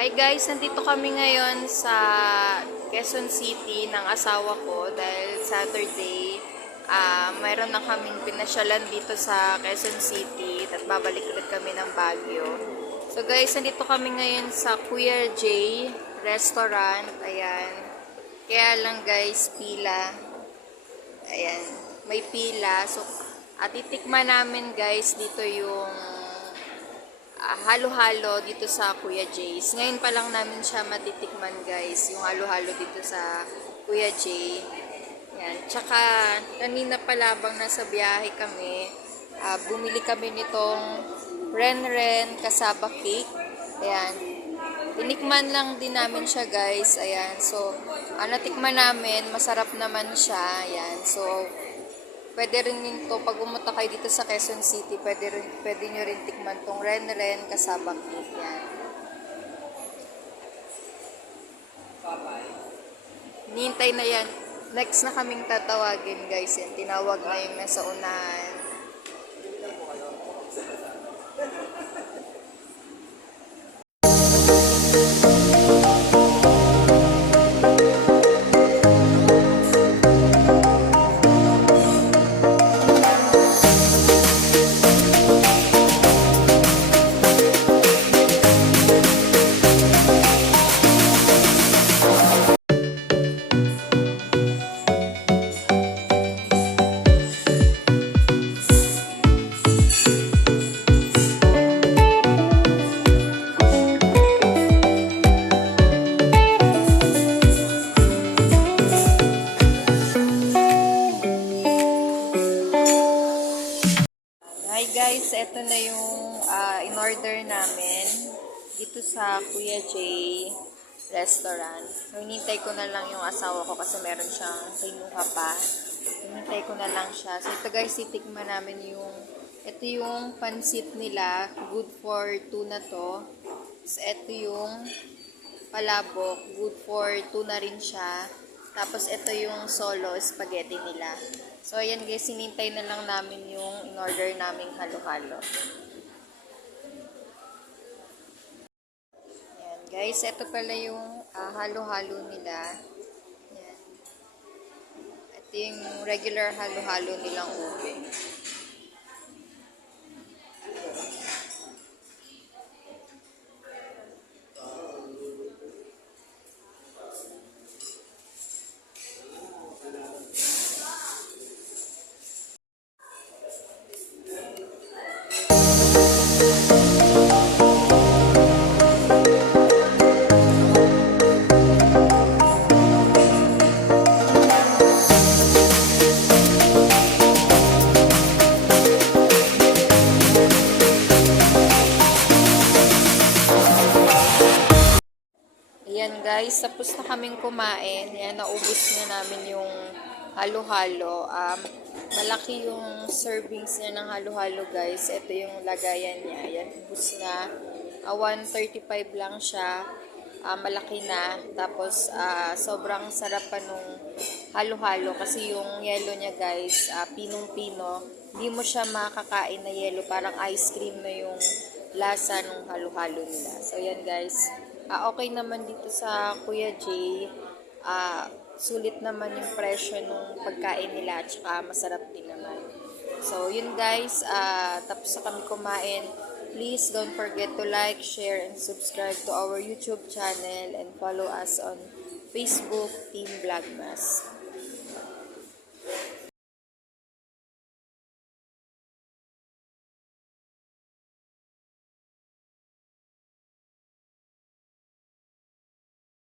Hi guys, nandito kami ngayon sa Quezon City ng asawa ko dahil Saturday, mayroon na kaming pinasyalan dito sa Quezon City at babalik ulit kami ng Baguio. So guys, nandito kami ngayon sa Kuya J Restaurant. Ayan. Kaya lang guys, pila. Ayan. May pila. So, at itikman namin guys dito yung halo-halo dito sa Kuya J's. Ngayon pa lang namin siya matitikman guys, yung halo-halo dito sa Kuya J. Yan. Tsaka kanina pa labang nasa biyahe kami, bumili kami nitong Ren-Ren Kasaba Cake. Ayan. Tinikman lang din namin siya guys. Ayan. So, natikman namin, masarap naman siya. Ayan. So, pwede rin yun to, pag pumunta kayo dito sa Quezon City, pwede nyo rin tikman tong Ren-Ren Kasaba Cake. Yan. Nihintay na yan. Next na kaming tatawagin guys. Yan. Tinawag na yung nasa unahan. Hi guys, eto na yung in-order namin dito sa Kuya J Restaurant. So, hinintay ko na lang yung asawa ko kasi meron siyang kinuha pa. Hinintay ko na lang siya. So, ito guys, titikman namin ito yung pansit nila. Good for 2 na to. So, ito yung palabok. Good for 2 na rin siya. Tapos, ito yung solo spaghetti nila. So, ayan guys, sinintay na lang namin yung in-order naming halo-halo. Ayan guys, ito pala yung halo-halo nila. Ayan. Ito yung regular halo-halo nilang ube. Ayan guys, tapos na kaming kumain. Ayan, naubos na namin yung halo-halo. Malaki yung servings niya ng halo-halo guys. Ito yung lagayan niya. Ayan, ubos na. 135 lang siya. Malaki na. Tapos, sobrang sarap pa nung halo-halo. Kasi yung yelo niya guys, pinong-pino. Hindi mo siya makakain na yelo. Parang ice cream na yung lasa ng halo-halo nila. So, ayan guys. Okay naman dito sa Kuya J. Sulit naman yung presyo ng pagkain nila at saka masarap din naman. So, yun guys. Tapos na kami kumain. Please don't forget to like, share, and subscribe to our YouTube channel and follow us on Facebook, Team Vlogmas.